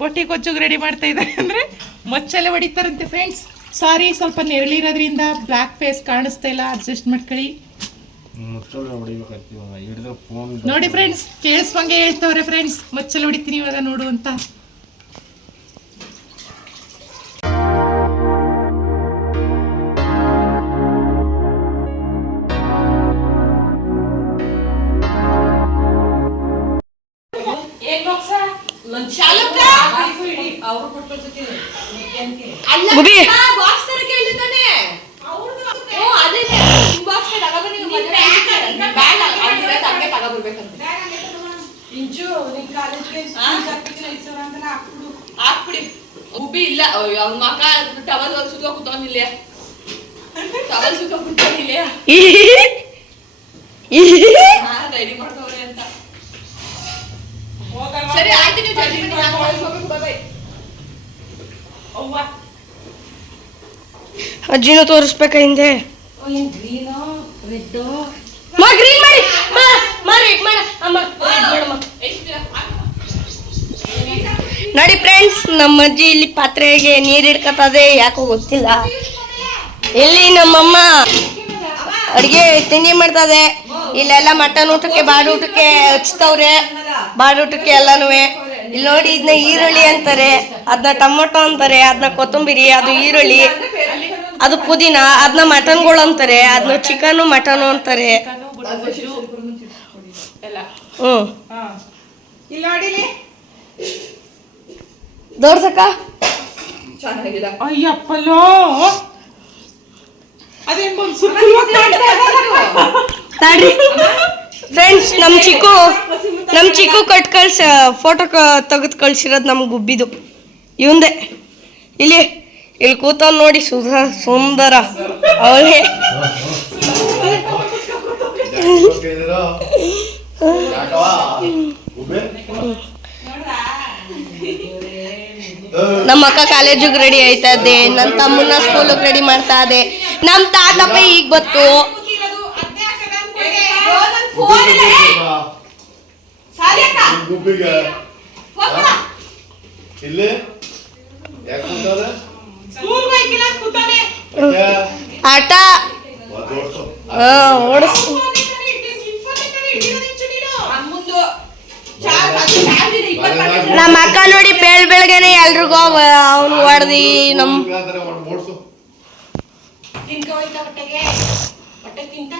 ಬೊಟ್ಟಿ ಗೊಜ್ಜುಗೆ ready ಮಾಡ್ತಾ ಇದ್ದಾರೆ ಅಂದರೆ ಮಚ್ಚೆಲ್ಲ ಹೊಡಿತಾರಂತೆ ಫ್ರೆಂಡ್ಸ್ ಸಾರಿ ಸ್ವಲ್ಪ ನೆರಳಿರೋದ್ರಿಂದ ಬ್ಲ್ಯಾಕ್ ಫೇಸ್ ಕಾಣಿಸ್ತಾ ಇಲ್ಲ. ಅಡ್ಜಸ್ಟ್ ಮಾಡ್ಕೊಳ್ಳಿ. ನೋಡಿ ಫ್ರೆಂಡ್ಸ್ ಕೇಳಿಸ್ವಂಗೆ ಹೇಳ್ತವ್ರೆ ಫ್ರೆಂಡ್ಸ್ ಮಚ್ಚಲ್ಲಿ ಹೊಡಿತೀನಿ ಇವಾಗ ನೋಡು ಅಂತ. ಇಂಚು ನಿನ್ ಕಾಲೇಜ್ಗೆ ಹಾಕ್ಬಿಡಿ. ಉಬ್ಬಿ ಇಲ್ಲ. ಅವ್ನ ಮಕ್ಕ ಟವಲ್ ಸುತ್ತ ಕೂತವನಿಲ್ಲ ಟವಲ್ ಸುತ್ತ ಕೂತವನಿಲ್ಲ ರೆಡಿ ಮಾಡ್ತವ್ರೆ ಅಂತ. ಸರಿ ಆಯ್ತು ನೀವು ಜಲ್ದಿ ಬನ್ನಿ ನಾನು ಕಾಲೇಜ್ ಹೋಗ್ಬೇಕು ಬಾಯ್ ಬಾಯ್ ಅವ್ವ. ಅಜ್ಜಿನೂ ತೋರಿಸ್ಬೇಕ ಹಿಂದೆ? ಗ್ರೀನು ರೆಡ್ಡು ನೋಡಿ ಫ್ರೆಂಡ್ಸ್ ನಮ್ಮ ಅಜ್ಜಿ ಇಲ್ಲಿ ಪಾತ್ರೆಗೆ ನೀರು ಹಿಡ್ಕತ್ತದೆ, ಯಾಕೋ ಗೊತ್ತಿಲ್ಲ. ಇಲ್ಲಿ ನಮ್ಮಮ್ಮ? ಅಡುಗೆ ತಿಂಡಿ ಮಾಡ್ತದೆ. ಇಲ್ಲೆಲ್ಲ ಮಟನ್ ಊಟಕ್ಕೆ ಬಾಡೂಟಕ್ಕೆ ಹಚ್ತವ್ರೆ. ಬಾಡೂಟಕ್ಕೆ ಎಲ್ಲನೂ. ಇಲ್ಲಿ ನೋಡಿ ಇದನ್ನ ಈರುಳ್ಳಿ ಅಂತಾರೆ. ಅದನ್ನ ಟೊಮೊಟೊ ಅಂತಾರೆ. ಅದನ್ನ ಕೊತ್ತಂಬರಿ, ಅದು ಈರುಳ್ಳಿ. ಅದು ಪುದೀನ. ಅದನ್ನ ಮಟನ್ಗಳು ಅಂತಾರೆ. ಅದನ್ನ ಚಿಕನು ಮಟನು ಅಂತಾರೆ. ಎಲ್ಲ. ಹ್ಞೂ ಹಾ. ಇಲ್ಲಿ ನೋಡಿಲಿ? ದೋರ್ಸಕ್ಕ ಚೆನ್ನಾಗಿದೆ. ಅಯ್ಯಪ್ಪಲೋ ಅದೇನ್ ತಾಡ್ರಿ ಫ್ರೆಂಡ್ಸ್ ನಮ್ಮ ಚಿಕ್ಕು ನಮ್ಮ ಚಿಕ್ಕು ಕಟ್ ಕಳ್ಸ ಫೋಟೋ ಕ ತೆಗೆದು ಕಳ್ಸಿರೋದು ನಮ್ಗೆ ಗುಬ್ಬಿದು. ಇವಂದೆ. ಇಲ್ಲಿ ಇಲ್ಲಿ ಕೂತವ್ ನೋಡಿ ಸುಧ ಸುಂದರ. ಅವನೇ ನಮ್ಮ ಅಕ್ಕ ಕಾಲೇಜಿಗೆ ರೆಡಿ ಆಯ್ತಾ ಇದೆ ನನ್ನ ತಮ್ಮನ್ನ ಸ್ಕೂಲಿಗೆ ರೆಡಿ ಮಾಡ್ತಾ ಇದೆ. ನಮ್ಮ ತಾತಪ್ಪ ಈಗ ಬತ್ತು ಆಟ. ನಮ್ಮ ಅಕ್ಕ ನೋಡಿ ಬೆಳ್ ಬೆಳಗ್ಗೆನೆ ಎಲ್ರಿಗೂ ಅವ್ನು ಹೊಡ್ದಿ ನಮ್ ಓಡಿಸು ತಿನ್ಕೊ ಹೋಯ್ತಾ ಹೊಟ್ಟೆಗೆ ಹೊಟ್ಟೆ ತಿಂತ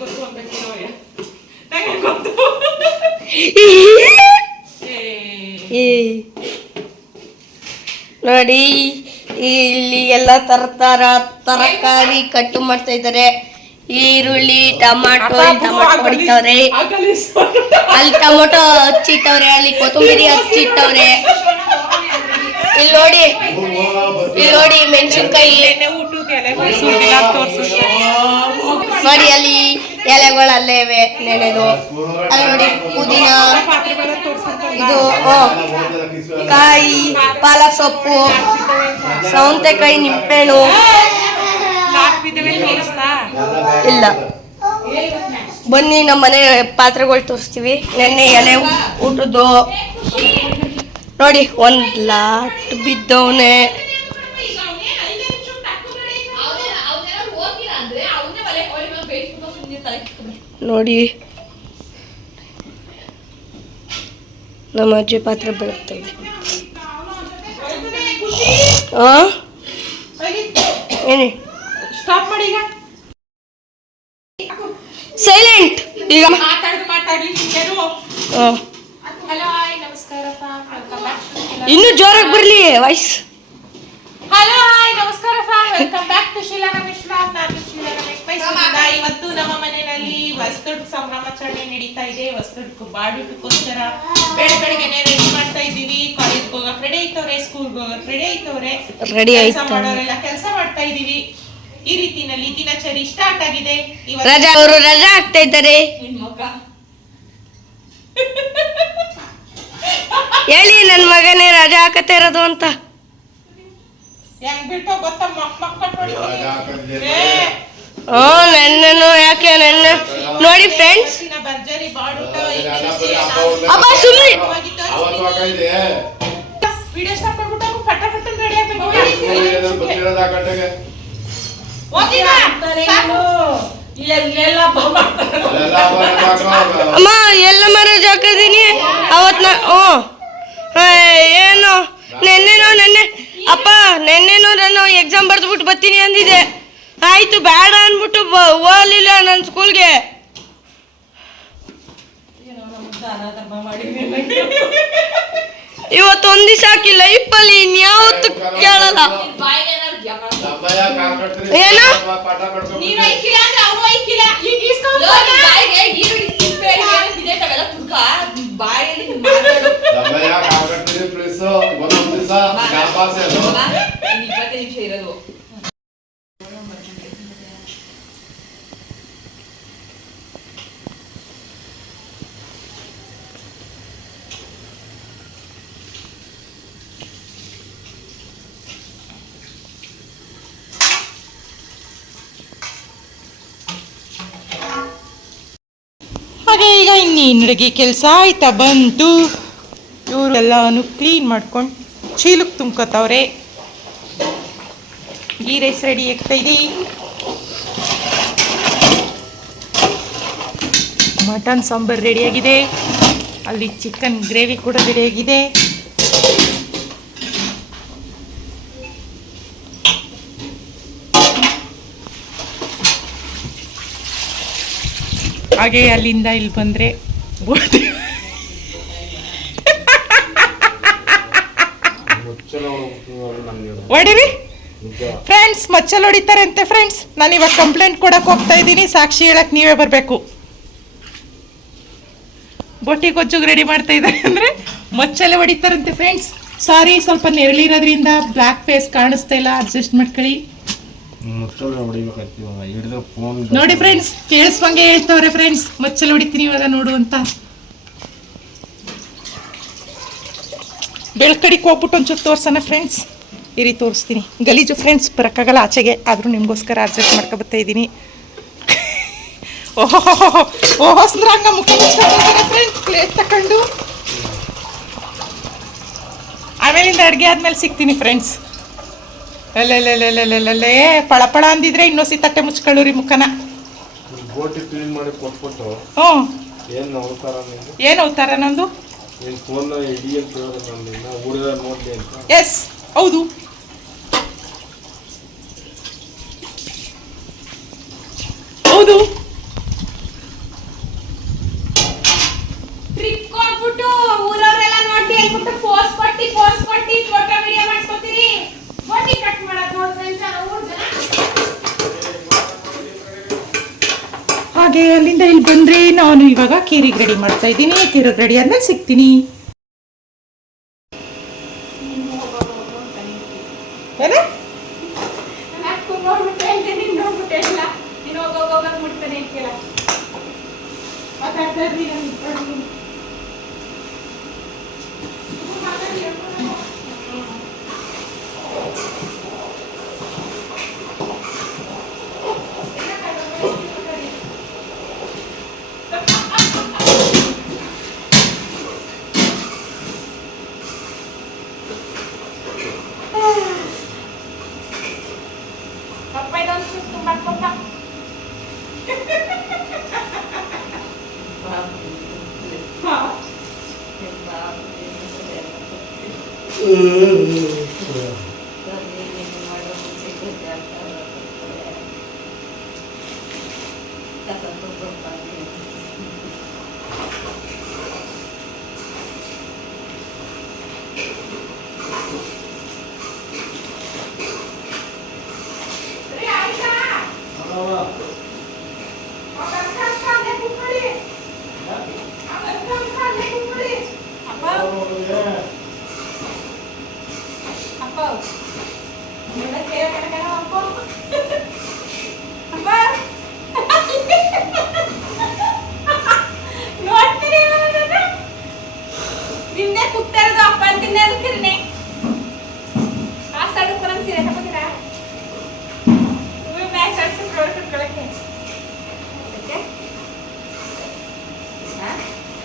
ಗೊತ್ತು ಅಂತ ಕೇಳೋಯ ನಂಗೆ ಗೊತ್ತು ಏ ಈ ನೋಡಿ ಇಲ್ಲಿ ಎಲ್ಲ ತರ ತರ ತರಕಾರಿ ಕಟ್ಟು ಮಾಡ್ತಾ ಇದ್ದಾರೆ. ಈರುಳ್ಳಿ ಟಮಾಟೊ ಟಮಾಟೋ ಹೊಡಿತವ್ರೆ ಅಲ್ಲಿ ಟೊಮೊಟೊ ಹಚ್ಚಿಟ್ಟವ್ರೆ ಅಲ್ಲಿ ಕೊತ್ತಂಬರಿ ಹಚ್ಚಿಟ್ಟವ್ರೆ. ಇಲ್ಲಿ ನೋಡಿ ಇಲ್ಲಿ ನೋಡಿ ಮೆಣಸಿನ್ಕಾಯಿ. ನೋಡಿ ಅಲ್ಲಿ ಎಲೆಗಳು ಅಲ್ಲೇ ಇವೆ ನೆನೆದು. ಅಲ್ಲಿ ನೋಡಿ ಪುದೀನ ಇದು ಕಾಯಿ ಪಾಲಕ್ ಸೊಪ್ಪು. ಸೌಂತೆಕಾಯಿ ತೋರಿಸ್ತಾ ಇಲ್ಲ. ಬನ್ನಿ, ನಮ್ಮ ಮನೆ ಪಾತ್ರೆಗಳು ತೋರಿಸ್ತೀವಿ. ನೆನ್ನೆ ಎಲೆ ಊಟದ್ದು. ನೋಡಿ, ಒಂದ್ ಲಾಟ್ ಬಿದ್ದವನೆ. ನೋಡಿ. ನಮ್ಮ ಅಜ್ಜಿ ಪಾತ್ರೆ ಬೆಳಗ್ತಾ ಇದೆ ಆ? ಏನೇ? ಸ್ಟಾಪ್ ಮಾಡಿ ಈಗ. ಸೈಲೆಂಟ್ ಈಗ ಮಾತಾಡ್ಲಿ ಹಲೋ ಹಾಯ್ ನಮಸ್ಕಾರ ಇನ್ನೂ ಜೋರಾಗಿ ಬರಲಿ voice welcome back to Sheela log ನಾನು ಶೀಲಾ ರಮೇಶ್ ಮೈಸೂರಿಂದ ಇವತ್ತು ನಮ್ಮ ಮನೆಯಲ್ಲಿ ವಸ್ತುಡ್ ಸಂಭ್ರಮಾಚರಣೆ ನಡೀತಾ ಇದೆ. ವಸ್ತುಡ್ ಬಾಡುಟಕ್ಕೋಸ್ಕರ ಬೆಳೆ ಬೆಳಗ್ಗೆನೆ ರೆಡಿ ಮಾಡ್ತಾ ಇದ್ದೀವಿ. ಕಾಲೇಜ್ಗೆ ಹೋಗಕ್ ರೆಡಿ ಐತವ್ರೆ ಸ್ಕೂಲ್ಗೆ ಹೋಗಕ್ ರೆಡಿ ಐತವ್ರೆ ರೆಡಿ ಕೆಲಸ ಮಾಡೋರೆಲ್ಲ ಕೆಲಸ ಮಾಡ್ತಾ ಇದ್ದೀವಿ. ಈ ರೀತಿನಲ್ಲಿ ದಿನಚರಿ ಸ್ಟಾರ್ಟ್ ಆಗಿದೆ. ರಜಾ ಅವರು ರಜಾ ಆಗ್ತಾ ಇದ್ದಾರೆ. ಹೇಳಿ ನನ್ನ ಮಗನೇ ರಜಾ ಹಾಕತ್ತೆ ಇರೋದು ಅಂತ. ಹೆಂಗ್ ಬಿಳ್ತೋ ಗೊತ್ತಾ ಮಕ್ ಮಕ್ ಕಟ್ಬಿಡ್ತೀನಿ. ಏ, ಹ್ಞೂ ನೆನ್ನೆನು ಯಾಕೆ ನನ್ನ? ನೋಡಿ ಫ್ರೆಂಡ್ಸ್ ಅಪ್ಪ ಸುಮ್ಮನೆ ವಿಡಿಯೋ ಸ್ಟಾಪ್ ಮಾಡ್ಬಿಟ್ಟು ಫಟ ಫಟ ರೆಡಿ ಆಗ್ಬೇಕು. ಅಮ್ಮ ಎಲ್ಲ ಮರ ಹಾಕಿದೀನಿ ಅವತ್ತು ನಾ ಓ ಏನು? ನೆನ್ನೆನೋ ನೆನ್ನೆ ಅಪ್ಪ ನೆನ್ನೆನೋ ನಾನು ಎಕ್ಸಾಮ್ ಬರೆದ್ಬಿಟ್ಟು ಬರ್ತೀನಿ ಅಂದಿದ್ದೆ ಆಯ್ತು ಬೇಡ ಅಂದ್ಬಿಟ್ಟು ಓದಲಿಲ್ಲ ಹೋಗ್ಲಿಲ್ಲ ನನ್ನ ಸ್ಕೂಲ್ಗೆ ಇವತ್ತು ಒಂದ್ ದಿವಸ ಹಾಕಿ ಲೈಫಲ್ಲಿ ಇನ್ಯಾವತ್ತು ಕೇಳಲ್ಲ. ಏನು? ನೀನು ಐಕಿಲ್ಲ ಅಂದ್ರೆ ಅವನು ಐಕಿಲ್ಲ ಈಗ ಇಸ್ಕೊಂಡು ಲೋ, ನಿನ್ ಬಾಯಿಗೆ ಈರುಳ್ಳಿ ಸಿಪ್ಪೆ ಏನೋ ಬಿದ್ದೈತವೆಲ್ಲ ತುರ್ಕ ಬಾಯಲ್ಲಿ ಮಾತಾಡು ದಬ್ಬಯ್ಯ ಕಾಲ್ಕಟ್ರಿ ಪ್ಲೀಸ್ ಈಗ ಇನ್ನೇನು ಅಡುಗೆ ಕೆಲಸ ಆಯ್ತಾ? ಬಂತು ಇವರು ಎಲ್ಲಾನು ಕ್ಲೀನ್ ಮಾಡ್ಕೊಂಡು ಚೀಲಕ್ಕೆ ತುಂಬ್ಕೊತಾವ್ರೆ. ಈ ರೈಸ್ ರೆಡಿ ಆಗ್ತಾಯಿದೆ ಮಟನ್ ಸಾಂಬಾರು ರೆಡಿಯಾಗಿದೆ ಅಲ್ಲಿ ಚಿಕನ್ ಗ್ರೇವಿ ಕೂಡ ರೆಡಿಯಾಗಿದೆ ಹಾಗೆ ಅಲ್ಲಿಂದ ಇಲ್ಲಿ ಬಂದರೆ ಒಡಿವಿ ಫ್ರೆಂಡ್ಸ್ ಮಚ್ಚಲ್ ಹೊಡಿತಾರೆ ಅಂತೆ ಫ್ರೆಂಡ್ಸ್ ನಾನು ಇವಾಗ ಕಂಪ್ಲೇಂಟ್ ಕೊಡಕ್ಕೆ ಹೋಗ್ತಾ ಇದ್ದೀನಿ. ಸಾಕ್ಷಿ ಹೇಳಕ್ ನೀವೇ ಬರಬೇಕು. ಬೊಟ್ಟಿ ಗೊಜ್ಜುಗೆ ರೆಡಿ ಮಾಡ್ತಾ ಇದ್ದಾರೆ ಅಂದರೆ ಮಚ್ಚಲ್ಲೇ ಹೊಡಿತಾರಂತೆ ಫ್ರೆಂಡ್ಸ್ ಸಾರಿ ಸ್ವಲ್ಪ ನೆರಳಿರೋದ್ರಿಂದ ಬ್ಲ್ಯಾಕ್ ಫೇಸ್ ಕಾಣಿಸ್ತಾ ಇಲ್ಲ. ಅಡ್ಜಸ್ಟ್ ಮಾಡ್ಕೊಳ್ಳಿ. ಮುಚ್ಚಳ ಹಿಡಿದ್ರೆ ಫೋನ್ ನೋಡಿ ಫ್ರೆಂಡ್ಸ್ ಕೇಳಿಸ್ಕೊಂಗೆ ಹೇಳ್ತವ್ರೆ ಫ್ರೆಂಡ್ಸ್ ಮಚ್ಚಲ್ ಹೊಡಿತೀನಿ ಇವಾಗ ನೋಡು ಅಂತ. ಬೆಳ್ಕಡಿಗೆ ಹೋಗ್ಬಿಟ್ಟು ಒಂಚೂರು ತೋರ್ಸೋಣ ಫ್ರೆಂಡ್ಸ್ ಇರಿ ತೋರಿಸ್ತೀನಿ. ಗಲೀಜು ಫ್ರೆಂಡ್ಸ್ ಬರೋಕ್ಕಾಗಲ್ಲ. ಆಚೆಗೆ ಆದರೂ ನಿಮಗೋಸ್ಕರ ಅಡ್ಜಸ್ಟ್ ಮಾಡ್ಕೊಬತ್ತಾ ಇದ್ದೀನಿ. ಓಹೋ ಓಹೋ ಸುಂದ್ರಾಂಗ ಮುಖ ಫ್ರೆಂಡ್ಸ್ ಪ್ಲೇಟ್ ತಗೊಂಡು ಆಮೇಲಿಂದ ಅಡುಗೆ ಆದ್ಮೇಲೆ ಸಿಗ್ತೀನಿ ಫ್ರೆಂಡ್ಸ್ ಅಲ್ಲೇ ಪಳ ಪಳ ಅಂದಿದ್ರೆ ಇನ್ನೊಸಿ ತಟ್ಟೆ ಮುಚ್ಕೊಳ್ಳುರಿ ಮುಖನ. ಬೋಟಿ ಕ್ಲೀನ್ ಮಾಡಿ ಕೊಟ್ಬಿಟ್ಟು ಹ್ಞೂ. ಏನು ನೀವು ಏನು ಅವತಾರ ನಂದು? ಅಂತ ನಾನು ಹುಡುಗ ಅಂತ. ಎಸ್ ಹೌದು. ಹೌದು ಟ್ರಿಪ್ ಕೊಟ್ಬಿಟ್ಟು ಊರವರೆಲ್ಲ ನೋಡಿ ಅಂದ್ಬಿಟ್ಟು ಫೋರ್ಸ್ ಕೊಟ್ಟಿ ಫೋರ್ಸ್ ಕೊಟ್ಟಿ ಫೋಟೋ ವಿಡಿಯೋ ಮಾಡಿಸ್ಕೊತೀರಿ ಬೋಟಿ ಕಟ್ ಮಾಡೋದು ನೋಡಿದ್ರೆ ಊರ್ ಜನ ಹಾಗೆ ಅಲ್ಲಿಂದ ಇಲ್ಲಿ ಬಂದ್ರೆ ನಾನು ಇವಾಗ ಕೀರಿಗೆ ರೆಡಿ ಮಾಡ್ತಾ ಇದ್ದೀನಿ ಕೀರಿಗೆ ರೆಡಿ ಆದ್ಮೇಲೆ ಸಿಗ್ತೀನಿ ಏನು? ನಾನು ಹಾಕ್ಕೊಂಡು ನೋಡ್ಬಿಟ್ಟು ಹೇಳ್ತೀನಿ ನೀನು ನೋಡ್ಬಿಟ್ಟು ಹೇಳಿಲ್ಲ ನೀನು ಹೋಗೋಗ ಹೋಗೋಗ ಮುಟ್ತಾನೆ ಇರ್ತೀರ ಮಾತಾಡ್ತಾ ಇರ್ರಿ, ನಾನು ಇಟ್ಕೊಂಡಿದ್ದೀನಿ. ಪಪ್ಪ ಇದೊಂದು ಸುತ್ತು ಮಾಡ್ಕೊಪ್ಪ ಸರಿ ಆಯ್ತಾ ಅಪ್ಪ ಅಕ್ಕ ಅಲ್ಲೇ ಕೂತ್ಕೊಳ್ಳಿ ಅಕ್ಕ ಅಕ್ಕ ಅಲ್ಲೇ ಕೂತ್ಕೊಳ್ಳಿ ಅಪ್ಪ ಅಪ್ಪ ನೋಡಕ್ಕೆ ಕಣಕಣ ಅಪ್ಪ ಅಪ್ಪ ನೋಡ್ತೀನಿ ಅವನನ್ನ. ನಿನ್ನೆ ಕೂಗ್ತಾ ಇರೋದು ಅಪ್ಪ ಅಂತಿನ್ನೇ ಅಂತೀರಿ ಆ ಸೈಡ್ ಬರಂಗ್ ಸೀರೆ ತಗೋತೀರಾ ಮ್ಯಾಚ್ ಆಡ್ಸಿ ಫ್ಲೋರ್ ಕಟ್ಕೊಳಕ್ಕೆ ಅದಕ್ಕೆ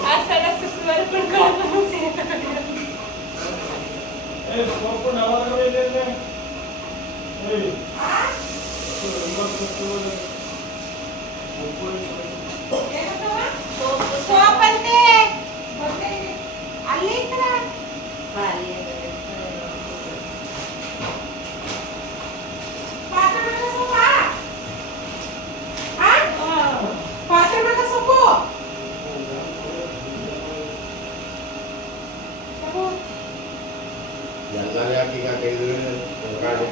ಆ ಸೈಡ್ ಶುಕ್ರವಾರ ಕುಡ್ಕೊಳ್ಳೋದು ಸೀರೆ ತಗೋತೀರಾ ಸೋಪ್ ಅಂತೆ ಗೊತ್ತೈತೆ. ಅಲ್ಲಿ ಇತ್ರ ಪಾತ್ರೆ ಬಟ್ಟೆ ಸೋಪಾ? ಆ? ಪಾತ್ರೆ ಬಟ್ಟೆ ಸೋಪು ಸೋಪು. ಎಲ್ಲರೂ ಯಾಕೆ ಈಗ ಕೈದ್ರೆ ಗಾಡಿ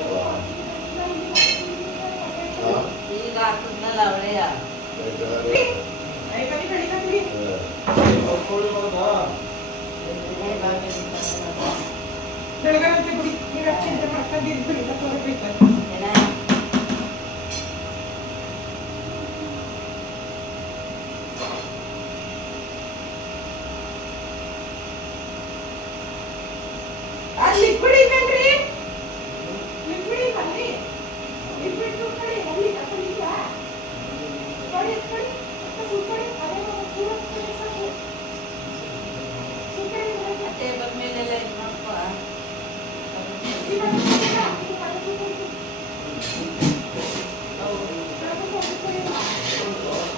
ಈಗ ಹಾಕಿದ್ನಲ್ಲ ಅವಳೆಯ ಐ ಬೆಳಗಾವಿ ಬಿಡಿ ನೀವು ಚಿಂತೆ ಮಾಡ್ಕೊಂಡಿದ್ದು ಬಿಡಿ ತೋರ್ಬೇಕು ಅಲ್ಲಿ ಬಿಡಿ ಬೇಕ್ರಿ ಬಿಡಿ ಅಲ್ಲಿ ಲಿಕ್ವಿಡ್ ಸುಕ್ಕಡಿ ಅಲ್ಲಿ ತಕೊಳ್ಳಿಲ್ಲ ಕೊಡಿ ಕೊಡಿ ಸುಕ್ಕಡಿ ಅದೇ ಸುಕ್ಕಡಿ ಸಾಕು ಸುಕ್ಕಡಿ ಬರಲ್ಲ. ಟೇಬಲ್ ಮೇಲೆಲ್ಲ ಇದು ಮಾಡ್ಕೊ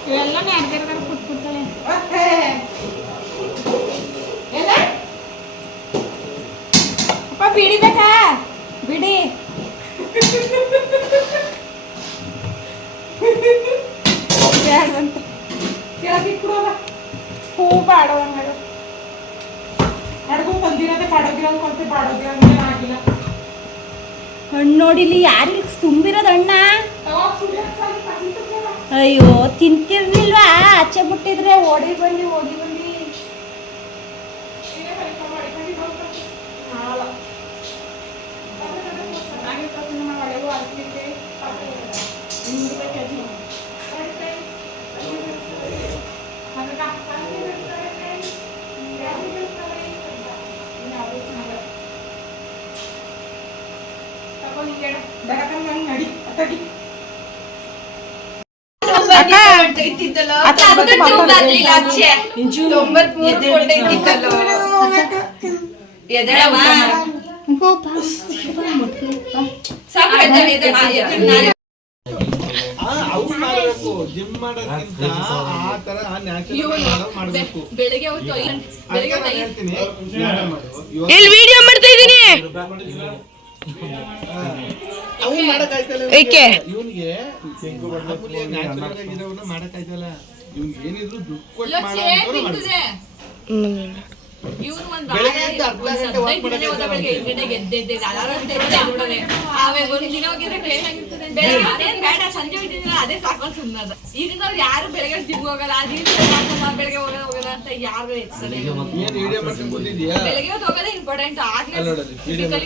ಇವೆಲ್ಲ ಅಡ್ಗೆರ್ಗಾರ ಕುಟ್ಬಿಡ್ತಾಳೆ ಅಪ್ಪ, ಬಿಡಿ ಬೇಕಾ? ಬಿಡಿ. ಬ್ಯಾಡ್ವಂತ ಕೆಳಗೆ ಇಟ್ಬಿಡೋದ ಹೂ ಬಾಡೋದಂಗ ಅಡ್ಗು ಬಂದಿರೋದೆ ಬಾಡೋಗಿರೋದು ಕೊಡ್ತೆ ಬಾಡೋಗಿರೋದು ಆಗಿಲ್ಲ. ಹಣ್ಣು ನೋಡಿಲಿ ಯಾರಿಗೆ ತುಂಬಿರೋದು ಅಣ್ಣ. ಅಯ್ಯೋ ತಿಂತಿರ್ಲಿಲ್ವಾ ಆಚೆ ಬಿಟ್ಟಿದ್ರೆ ಓಡಿ ಬನ್ನಿ ಓಡಿ ಬಂದು ನೀನೇ ಕಲಿಕೆ ಮಾಡಿಕೊಂಡು ಹೋಗ್ಬೇಕು. ನಾಳ. ಚೆನ್ನಾಗಿರ್ತದೆ ನಿಮ್ಮ ಒಳಗೂ ಅರ್ಸ್ಲಿಕ್ಕೆ ಪಾತ್ರೆ ಇಲ್ಲ. ಇನ್ನೂರು ರೂಪಾಯಿ ಕೆಜಿ. ಸರಿ, ಸರಿ. ಅದಕ್ಕೆ ಅಕ್ಕನಿಗೆ ಬೇಕಾದ್ರೆ friends, ಯಾರಿಗೆ ಬೇಕಾದ್ರೆ ಅಂತ. ಇನ್ನು ಯಾವ್ದು ಚೆನ್ನಾಗಲ್ಲ. ತಗೋ ನಿಂಗೆ ಎಡ. ಬೆಳಕಂಗ್ ನಂಗ್ ನಡಿ ಅತ್ತಗಿ ಅವ್ರು ಮಾಡಬೇಕು ಜಿಮ್ ಮಾಡೋದ್ಕಿಂತ ಆ ತರ ನ್ಯಾಚುರಲ್ ಮಾಡಬೇಕು. ಬೆಳಿಗ್ಗೆ ಹೊತ್ತು ಐದು ಗಂಟೆ- ಬೆಳಿಗ್ಗೆ ಹೊತ್ತು ಐದು ಹೇಳ್ತೀನಿ. ಧ್ಯಾನ ಮಾಡು. ಇವಾಗ ಇಲ್ಲಿ ವಿಡಿಯೋ ಮಾಡ್ತಾ ಇದೀನಿ. ಅವ್ನು ಮಾಡಕ್ಕಾಯ್ತಲ್ಲ ಏಕೆ? ಇವನಿಗೆ ಮಾಡಕ್ಕಾಯ್ತಲ್ಲ? ಇವ್ನಿಗೆ ಏನಿದ್ರು ದುಡ್ಡು ಕೊಟ್ಟು ಮಾಡೋ ಬೆಳಗ್ಗೆ ಹೋದ ಬೆಳಗ್ಗೆ ಐದು ಗಂಟೆಗೆ ಎದ್ದೆದ್ದೆ. ಆಮೇಲೆ ಒಂದ್ ದಿನ ಹೋಗಿದ್ರೆ ಏನಾಗಿರ್ತದೆ ಬೆಳಗ್ಗೆ ಅದೇನ್ ಬೇಡ ಸಂಜೆ ಹೋಗ್ತಿದ್ದಿಲ್ಲ ಅದೇ ಸಾಕೊಂಡು ಸುಮ್ಮನದ ಈಗಿನ ಅವ್ರು ಯಾರು ಬೆಳಗ್ಗೆ ಜಿಮ್ ಹೋಗಲ್ಲ ಅದೇನು ಬೆಳಗ್ಗೆ ಹೋಗಲ್ಲ ಹೋಗಲ್ಲ ಅಂತ ಯಾರು ಬೆಳಗ್ಗೆ ಹೊತ್ತು ಹೋಗೋದೇ ಇಂಪಾರ್ಟೆಂಟ್ ಆಗ್ಲೇ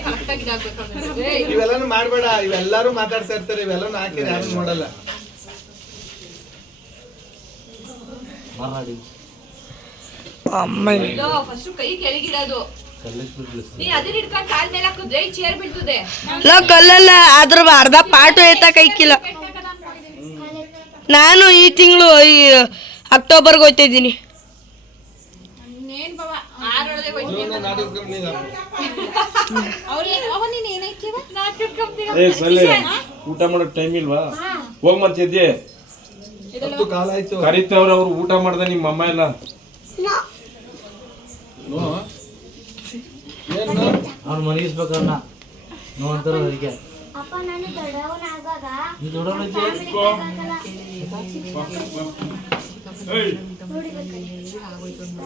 ಕರೆಕ್ಟ್ ಆಗಿ ಇದಾಗಬೇಕು ಮಾಡ್ಬೇಡ ಇವೆಲ್ಲರೂ ಮಾತಾಡ್ತಾ ಇರ್ತಾರೆ ಇವೆಲ್ಲಾನು ಹಾಕಿದ್ರೆ ಯಾರು ನೋಡಲ್ಲ. ಫಸ್ಟ್ ಕೈ ಕೆಳಗಿಡೋದು ನೀ ಅದನ್ನ ಹಿಡ್ಕೊಂಡು ಕಾಲ್ ಮೇಲೆ ಹಾಕಿದ್ರೆ ಈ ಚೇರ್ ಬೀಳ್ತದೆ. ಇಲ್ಲ ಕಲ್ಲಲ್ಲ ಅದ್ರ ಅರ್ಧ ಪಾಟು ಕೈ ಐಕಿಲ್ಲ ನಾನು ಈ ತಿಂಗಳು ಈ ಅಕ್ಟೋಬರ್ಗೆ ಹೋಗ್ತಾ ಇದ್ದೀನಿ ಊಟ ಮಾಡೋ ಟೈಮ್ ಇಲ್ವಾ? ಹೋಗ್ ಮತ್ತಿದ್ದೆ? ಕಾಲ ಆಯ್ತು. ಕರಿತವ್ರ ಅವ್ರು ಊಟ ಮಾಡ್ದೆ ನಿಮ್ಮ ಅಮ್ಮ ಎಲ್ಲ? ಅವ್ನು ಮಲಗಿಸ್ಬೇಕನ್ನ ನೋಡ್ತಾರ ಅದಕ್ಕೆ ಅಪ್ಪ ನಾನು ನೀ ಏಯ್,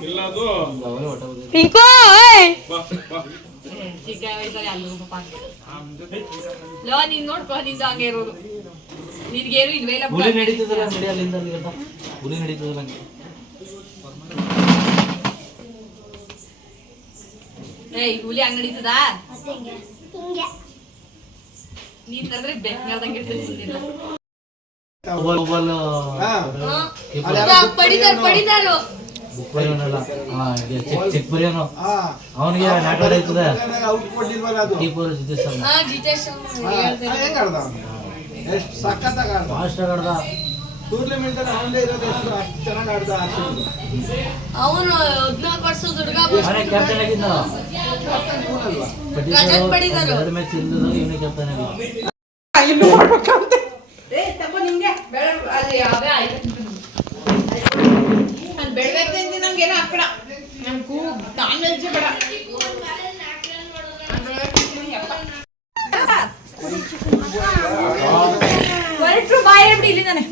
ಇಲ್ಲ ಅದು ಅವೇ ಹೊಟ್ಟೆ ಹೋಗಿದೆ ಪಿಂಕು ಬಾ, ಬಾ. ಚಿಕ್ಕ ವಯಸ್ಸಲ್ಲಿ ಅಲ್ಲಿಗೂ ಪಾಪ ಲೋ ನೀನ್ ನೋಡ್ಕೊ ನಿಂದು ಹಂಗೆ ಇರೋದು. ನಿನ್ಗೇನು ಇಲ್ವೇ ಇಲ್ಲ ಹುಲಿ ನಡೀತದಲ್ಲ ನಡಿ ಅಲ್ಲಿಂದ ಅಲ್ಲಿ ಹುಲಿ ನಡೀತದಲ್ಲ ಹಂಗೆ ಏಯ್ ಹುಲಿ ಹಂಗ್. ನಡೀತದಾ ನೀನ್ ನಡೆದ್ರೆ ಬೆಕ್ ನಡ್ದಂಗೆ ಇರ್ತಿದ್ದಿಲ್ಲ ಮೊಬೈಲ್ ಮೊಬೈಲ್ ಹಾ. ಪಡಿತಾರ ಪಡಿತಾರು. ಬುಕ್ ಬರೆಯೋನಲ್ಲ. ಹಾ ಇದೆ. ಚೆಕ್ ಚೆಕ್ ಬರೆಯೋನು. ಹಾ. ಅವನಿಗೆ ನಾಟ ಆಯ್ತದೆ ಔಟ್ ಕೊಟ್ಟಿಲ್ವಲ್ಲ ಅದು? ಕೀಪರ್ ಜಿತೇಶ್? ಎಷ್ಟ್ ಸಖತ್ತಾಗಿ ಫಾಸ್ಟ್ ಆಡ್ದ. ಟೂರ್ನಮೆಂಟ್ ಅಲ್ಲಿ ಇರೋದು ಎಷ್ಟು ಅಷ್ಟು ಚೆನ್ನಾಗಿ ಆಡ್ದ ಆಡ್ತಿದ್ರು. ಅವನು ಹದಿನಾಲ್ಕು ವರ್ಷ ದುರ್ಗ ಅವನೇ ಕ್ಯಾಪ್ಟನ್ ಆಗಿದ್ದ ಎರಡು ಮ್ಯಾಚ್ ಇಲ್ಲದ ಇವನೇ ಗೆಲ್ತಾನೆ ಇಲ್ಲೂ ಮಾಡ್ಬೇಕಂತೆ. ಬೇಡ ಅದು ಯಾವ್ದೇ ಆಯ್ತು. ನಾನು ಏನೋ ಹಾಕ್ಬೇಡ. ನಮ್ಗೂ ನಾನ್ ವೆಜ್ ಬೇಡ. ಹೊರಟ್ರು ಬಾಯ್ ಹೇಳ್ಬಿಡಿ ಇಲ್ಲಿ ಹೊರಟ್ರು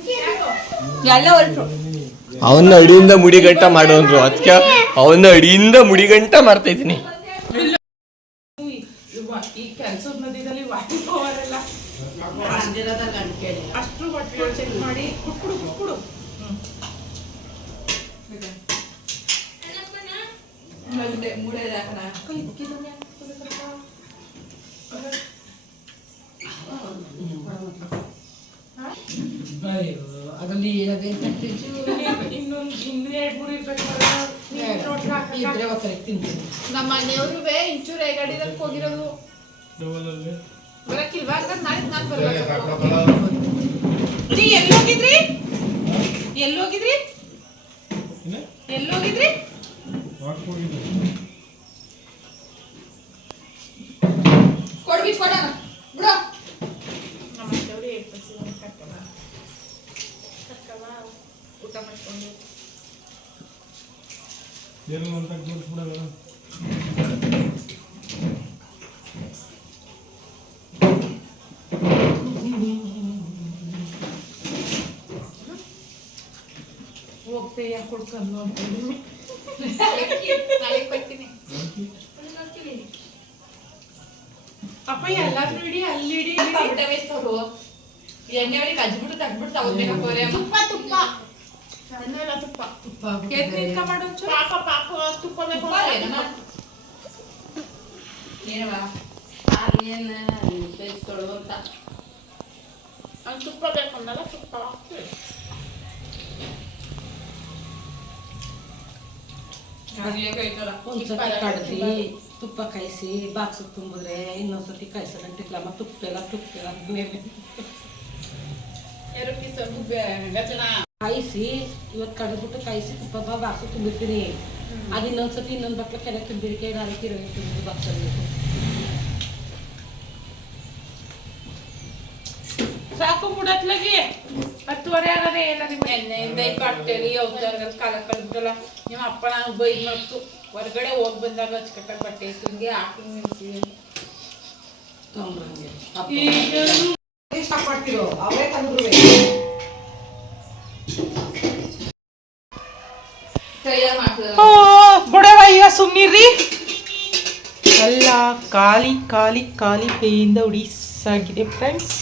ಅವನ್ನ ಅಡಿಯಿಂದ ಮುಡಿಗಂಟ ಮಾಡು ಅಂದ್ರು ಅದಕ್ಕೆ ಅವನ್ನ ಅಡಿಯಿಂದ ಮುಡಿಗಂಟ ಮಾಡ್ತಾ ಚೆಕ್ ಮಾಡಿ ಕುಕ್ಕುಡು ಏನದೆ ಇನ್ನೊಂದು ಇನ್ನೂ ಎರಡು ಮೂರು ನಮ್ಮ ಮನೆಯವರು ಇಂಚೂರು ಐಗಾಡಿದಕ್ಕೆ ಹೋಗಿರೋದು? ಬರಕ್ಕಿಲ್ವಾ? ನಾಳೆ ನಾನು ಬರ್ಬೇಕು. ಎಲ್ಲಿ ಎಲ್ಲೋಗಿದ್ರಿ ಎಲ್ಲೋಗಿದ್ರಿ ಎಲ್ಲೋಗಿದ್ರಿ ಕೊಡ್ಬಿ ಕೊಡೋಣ. ಬಿಡು. ಊಟ ಮಾಡ್ಕೊಂಡು ಹೋಗ್ತೀಯ ಕುಡ್ಕೊಂಡು ಅಂತ ಹೇಳಿ. ನಾಳೆಗ್ ಬರ್ತೀನಿ ಅಪ್ಪ ಎಲ್ಲಾದ್ರೂ ಇಡಿ ಅಲ್ಲಿ ಇಡಿ ಎಣ್ಣೆ ಅವ್ರಿಗೆ ಕಜ್ಬಿಟ್ಟು ತಗ್ಬಿಟ್ಟು ತಗೋಬೇಕಪ್ಪ ತುಪ್ಪ ತುಪ್ಪ. ಎಣ್ಣೆಲ್ಲ ತುಪ್ಪ ತುಪ್ಪ ಎದ್ದು ನಿಂತ್ಕ ಮಾಡು ಒಂಚೂರು. ಪಾಪ ಪಾಪ ತುಪ್ಪ ಬೇಕು ಏನವ ಏನು ಬೇಯಿಸ್ಕೊಡು ಅಂತ ಅವ್ನ್ ತುಪ್ಪ ಬೇಕು ಅಂದಲ್ಲ ತುಪ್ಪ ಹಾಕ್ತೀವಿ. ಒಂದ್ಸತಿ ಕಡ್ದಿ ತುಪ್ಪ ಕಾಯಿಸಿ ಬಾಕ್ಸ್ ತುಂಬಿದ್ರೆ ಇನ್ನೊಂದ್ಸತಿ ಕಾಯಿಸೋದಂಟಿಲ್ಲ ಮತ್ತೆ ತುಪ್ಪ ಎಲ್ಲ ತುಪ್ಪ ಎಲ್ಲ ಎರಡು piece ಗುಬ್ಬೆ ಗಜನ. ಕಾಯಿಸಿ ಇವತ್ತು ಕಡ್ದ್ಬಿಟ್ಟು ಕಾಯಿಸಿ ತುಪ್ಪ ಬಾಕ್ಸ್ ತುಂಬಿರ್ತೀನಿ. ಅದು ಇನ್ನೊಂದ್ಸತಿ ಇನ್ನೊಂದು ಬಟ್ಲ ಕೆರೆ ತುಂಬಿರಿಕೆ ನಾಲ್ಕು ಇರೋ ತುಂಬಿದ್ದು ಬಾಕ್ಸಲ್ಲಿ ಸಾಕು ಮುಡತ್ಲಾಗಿ. ಹತ್ತುವರೆ ಆಗದೆ ಏನಾದ್ರು ಈ ಬಟ್ಟೆಲಿ ಹೋಗ್ದಾಗ ಕಾಲ ಕಳೆದ್ರಲ್ಲ ನಿಮ್ಮ ಅಪ್ಪ ನಾನು ಬೈದ್ ಮಾಡ್ತು. ಹೊರಗಡೆ ಹೋಗಿ ಬಂದಾಗ ಅಚ್ಚುಕಟ್ಟಾಗಿ ಬಟ್ಟೆ ಇಟ್ಟಿಂಗೆ ಹಾಕಿ ಇಷ್ಟಪಡ್ತಿರೋ ಅವರೇ ತಂದ್ರು ಬುಡವ ಈಗ ಸುಮ್ಮಿರ್ರಿ ಎಲ್ಲ ಖಾಲಿ ಖಾಲಿ ಖಾಲಿ ಕೈಯಿಂದ ಉಡಿಸಾಗಿದೆ ಫ್ರೆಂಡ್ಸ್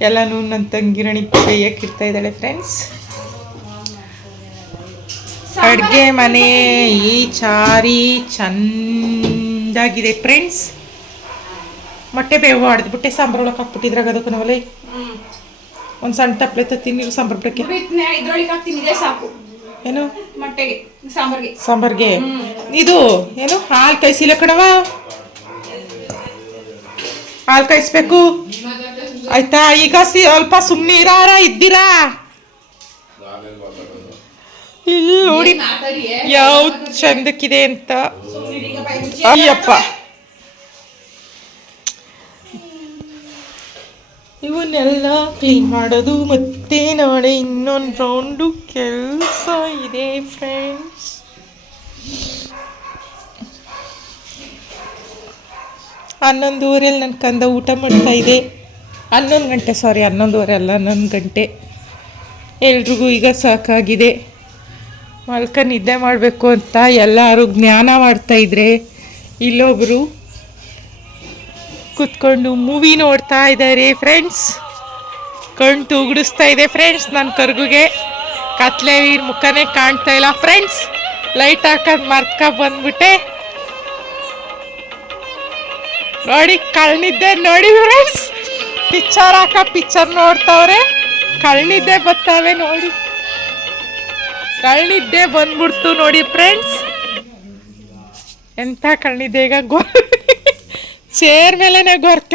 ಎಲ್ಲನೂ ನನ್ನ ತಂಗಿರಣಿ ಕೈಯಕ್ಕಿರ್ತಾ ಇದ್ದಾಳೆ ಫ್ರೆಂಡ್ಸ್ ಅಡುಗೆ ಮನೆ ಈ ಚಾರಿ ಚಂದಾಗಿದೆ ಫ್ರೆಂಡ್ಸ್ ಮೊಟ್ಟೆ ಬೇವು ಬಿಟ್ಟೆ ಸಾಂಬಾರು ಒಳಗೆ ಹಾಕ್ಬಿಟ್ಟಿದ್ರಾಗ ಅದಕ್ಕೆ ನಾವಲ್ಲ ಒಂದು ಸಣ್ಣ ತಪ್ಪಲೆ ತಿನ್ನಿರು ಸಾಂಬಾರು ಬಿಡಕ್ಕೆ. ಇದ್ರೊಳಗೆ ಹಾಕ್ತೀನಿ ಸಾಕು. ಏನು? ಮೊಟ್ಟೆಗೆ ಸಾಂಬಾರ್ಗೆ. ಸಾಂಬಾರ್ಗೆ. ಇದು ಏನು? ಹಾಲು ಕಾಯಿಸಿಲ್ಲ ಕಣವ ಹಾಲು ಕಾಯಿಸ್ಬೇಕು. ಆಯ್ತಾ? ಈಗ ಸ್ವಲ್ಪ ಸುಮ್ಮನೆ ಇರಾರ ಇದ್ದೀರಾ? ಇಲ್ಲಿ ನೋಡಿ. ಯಾವ ಚಂದಕ್ಕಿದೆ ಅಂತ. ಅಯ್ಯಪ್ಪ. ಇವನ್ನೆಲ್ಲ ಕ್ಲೀನ್ ಮಾಡೋದು ಮತ್ತೆ ನಾಳೆ ಇನ್ನೊಂದು ರೌಂಡು ಕೆಲಸ. ಇದೆ ಫ್ರೆಂಡ್ಸ್ ಹನ್ನೊಂದುವರೆಯಲ್ಲಿ ನನ್ನ ಕಂದ ಊಟ ಮಾಡ್ತಾ ಇದೆ. ಹನ್ನೊಂದು ಗಂಟೆ ಸಾರಿ ಹನ್ನೊಂದುವರೆ ಅಲ್ಲ, ಹನ್ನೊಂದು ಗಂಟೆ. ಎಲ್ರಿಗೂ ಈಗ ಸಾಕಾಗಿದೆ. ಮಲ್ಕ ನಿದ್ದೆ ಮಾಡಬೇಕು ಅಂತ ಎಲ್ಲರೂ ಜ್ಞಾನ ಮಾಡ್ತಾ ಇದ್ರೆ ಇಲ್ಲೊಬ್ರು ಕುತ್ಕೊಂಡು ಮೂವಿ ನೋಡ್ತಾ ಇದ್ದಾರೆ ಫ್ರೆಂಡ್ಸ್ ಕಣ್ ತೂಗಿಡಿಸ್ತಾ ಇದೆ ಫ್ರೆಂಡ್ಸ್ ನನ್ನ ಕರ್ಗುಗೆ. ಕತ್ಲೆ ನೀರ್ ಮುಖನೇ ಕಾಣ್ತಾ ಇಲ್ಲ. ಫ್ರೆಂಡ್ಸ್ ಲೈಟ್ ಹಾಕೋದು ಮರ್ತ್ಕ ಬಂದ್ಬಿಟ್ಟೆ. ನೋಡಿ, ಕಳ್ನಿದ್ದೆ ನೋಡಿ ಫ್ರೆಂಡ್ಸ್ ಪಿಕ್ಚರ್ ಹಾಕ ಪಿಕ್ಚರ್ ನೋಡ್ತಾವ್ರೆ. ಕಳ್ನಿದ್ದೆ ಬರ್ತಾವೆ ನೋಡಿ. ಕಳ್ನಿದ್ದೆ ಬಂದ್ಬಿಡ್ತು ನೋಡಿ ಫ್ರೆಂಡ್ಸ್ ಎಂಥ ಕಳ್ನಿದ್ದೆ ಈಗ ಗೊ ಚೇರ್ ಮೇಲೆನೆ ಗೊರ್ಕ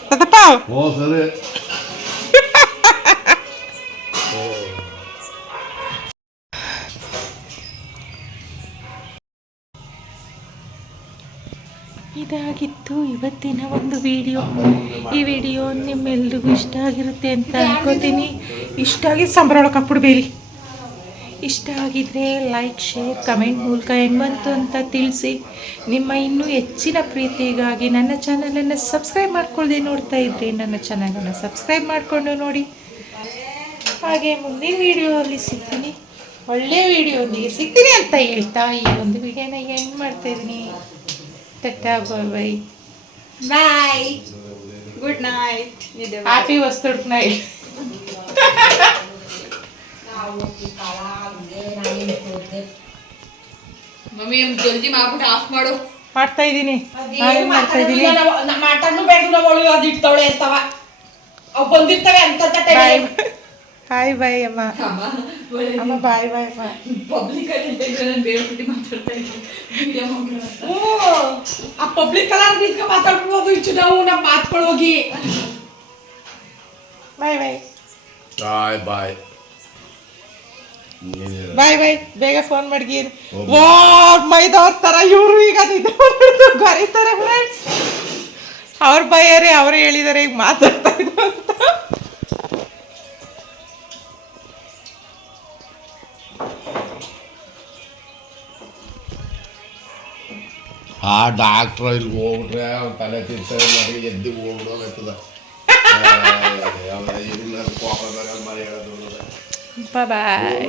ತಾತಪ್ಪ. ಓ ಸರಿ. ಇದಾಗಿತ್ತು ಇವತ್ತಿನ ಒಂದು ವಿಡಿಯೋ. ಈ ವಿಡಿಯೋ ನಿಮ್ಮೆಲ್ರಿಗೂ ಇಷ್ಟ ಆಗಿರುತ್ತೆ ಅಂತ ಅನ್ಕೋತೀನಿ. ಇಷ್ಟ ಆಗಿ ಸಂಬರೊಳಗೆ ಹಾಕ್ಬಿಡ್ಬೇಡಿ ಇಷ್ಟ ಆಗಿದ್ರೆ ಲೈಕ್ ಶೇರ್ ಕಮೆಂಟ್ ಮೂಲಕ ಹೆಂಗೆ ಬಂತು ಅಂತ ತಿಳಿಸಿ. ನಿಮ್ಮ ಇನ್ನೂ ಹೆಚ್ಚಿನ ಪ್ರೀತಿಗಾಗಿ ನನ್ನ ಚಾನಲನ್ನು ಸಬ್ಸ್ಕ್ರೈಬ್ ಮಾಡ್ಕೊಳ್ಳದೆ ನೋಡ್ತಾ ಇದ್ರಿ ನನ್ನ ಚಾನಲನ್ನು ಸಬ್ಸ್ಕ್ರೈಬ್ ಮಾಡಿಕೊಂಡು ನೋಡಿ. ಹಾಗೆ ಮುಂದಿನ ವಿಡಿಯೋಲ್ಲಿ ಸಿಗ್ತೀನಿ. ಒಳ್ಳೆಯ ವಿಡಿಯೋಂದಿಗೆ ಸಿಗ್ತೀನಿ ಅಂತ ಹೇಳ್ತಾ ಈ ಒಂದು ವಿಡಿಯೋನ ಎಂಡ್ ಮಾಡ್ತಾ ಇದ್ದೀನಿ tata bye bye bye good night happy ವಸ್ತು ನೈಟ್ ಮಮ್ಮಿ ಜಲ್ದಿ ಮಾಡ್ಬಿಟ್ಟು ಆಫ್ ಮಾಡು. ಮಾಡ್ತಾ ಇದ್ದೀನಿ. ಮಾಡ್ತಾ ಇದ್ದೀನಿ? ಮಾಟನ್ನು ಬೇಡ ನಾವು ಅವಳು ಅದು ಇಡ್ತಾವಳೆ ಅಂತವ. ಅವು ಬಂದಿರ್ತವೆ ಅಂತ ಬಾಯ್ ಬಾಯ್ ಬಾಯ್ ಅಮ್ಮ. ಅಮ್ಮ ಬಾಯ್ ಬಾಯ್ ಅಮ್ಮ. ಪಬ್ಲಿಕ್ ಅಲ್ಲಿ ಬೇರೆ ಬಿಟ್ಟು ಮಾತಾಡ್ತಾ ಆ ಪಬ್ಲಿಕ್ ಕಲರ್ ನಿಂತ್ಕೊಂಡು ಮಾತಾಡ್ಬೋದು ಇಚ್ಚು ನಾವು ನಮ್ಮ ಮಾತ್ಕೊಳ್ಳೋಗಿ ಹೋಗಿ. ಬಾಯ್ ಬಾಯ್. ಬಾಯ್ ಬಾಯ್. ಬಾಯ್ ಬಾಯ್ ಬೇಗ ಫೋನ್ ಮಾಡಿ ವಾ ಮೈದವ್ರ ತರ ಇವರು ಈಗ ಬರೀತಾರೆ ಗರಿತಾರೆ ಫ್ರೆಂಡ್ಸ್ ಅವ್ರ ಬಯ್ಯಾರೆ ಅವರೇ ಹೇಳಿದ್ದಾರೆ ಈಗ ಮಾತಾಡ್ತಾ ಇದ್ರು ಅಂತ. ಆ ಡಾಕ್ಟ್ರ್ ಇಲ್ಲಿ ಹೋಗ್ಬಿಟ್ರೆ ಅವ್ನ್ ತಲೆ ತಿಂತಾರೆ ನನಗೆ ಎದ್ದು ಹೋಗ್ಬಿಡೋಗ್ತದ ಬಾಯ್ ಅಂತ ಹೇಳಿ 拜拜。